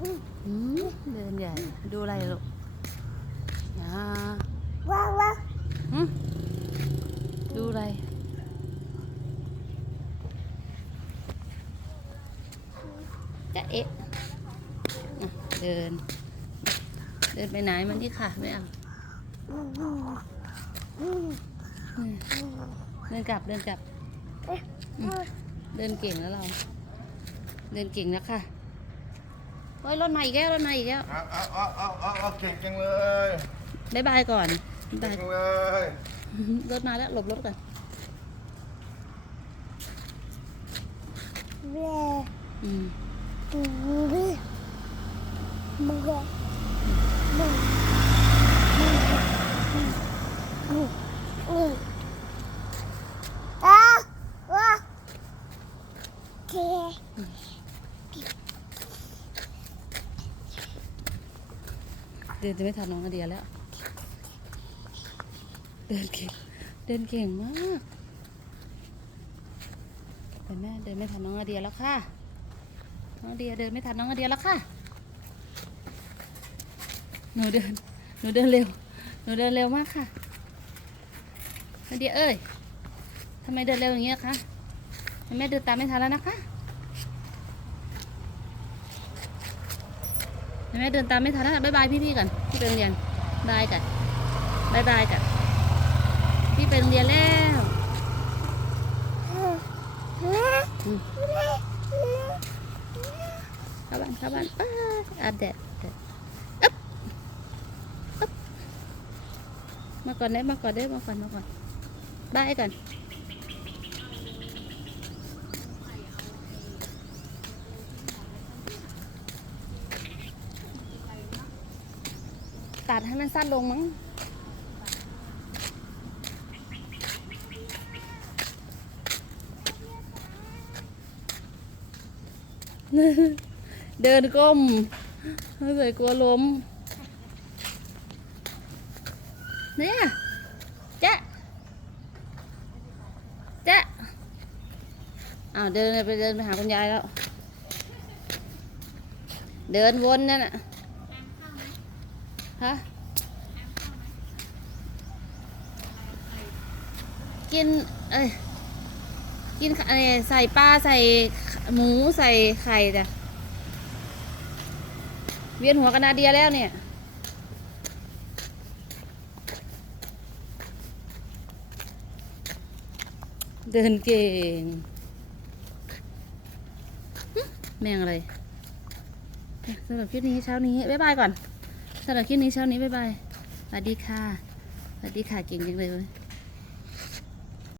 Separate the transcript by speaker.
Speaker 1: อืมเดินใหญ่ ดูอะไรลูกอย่า
Speaker 2: ว้าวว้าว
Speaker 1: หึดูอะไร จะเอ๊ะ เดิน เดินไปไหนมันที่ค่ะไม่เอาเดินกลับเดินกลับ เดินเก่งแล้วเรา เดินเก่งแล้วค่ะ โอ้ยรถมาอีกแล้วรถมาอีกแล้ว
Speaker 3: เอาเอาเอาเอาเอาเอาเก่งจังเลย
Speaker 1: บายบายก่อนบ๊าย
Speaker 3: เก่
Speaker 1: บางย
Speaker 3: เลย
Speaker 1: รถมาแล้วหลบรถก่อน
Speaker 2: เบ้
Speaker 1: อืม
Speaker 2: เบ้มึงก็มึงมึงมึงอ้าว้าเค
Speaker 1: เดินจะไม่ทันน้องนาเดียแล้ว เดินเก่ง เดินเก่งมากเห็นไหมเดินไม่ทันน้องนาเดียแล้วค่ะ น้องนาเดียเดินไม่ทันน้องนาเดียแล้วค่ะ หนูเดิน หนูเดินเร็ว หนูเดินเร็วมากค่ะนาเดียเอ้ยทำไมเดินเร็วอย่างเงี้ยคะ แม่เดินตามไม่ทันแล้วนะคะ แม่เดินตามไม่ทันแล้วนะบ๊ายบายพี่ๆก่อนพี่ไปโรงเรียนบายกันบายบายกันพี่ไปโรงเรียนแล้วเข้าบ้านเข้าบ้านอ้าอาบแดดแดดอ๊บอ๊บมาก่อนได้มาก่อนได้มาก่อนมาก่อนบายก่อน ตัดให้มันสั้นลงมั้งเดินก้มไม่ใส่กลัวล้ม เนี่ยจ๊ะจ๊ะอ้าวเดินไปเดินไปหาคุณยายแล้ว เดินวนนั่นน่ะ ฮะ กิน เอ้ย กินเอ้ยใส่ปลาใส่หมูใส่ไข่จ้ะ เวียนหัวกันนาเดียแล้วเนี่ยเดินเก่ง แมงอะไรสำหรับคลิปนี้เช้านี้ บ๊ายบายก่อน สำหรับคลิปนี้เช้านี้บ๊ายบายสวัสดีค่ะสวัสดีค่ะเก่งจังเลย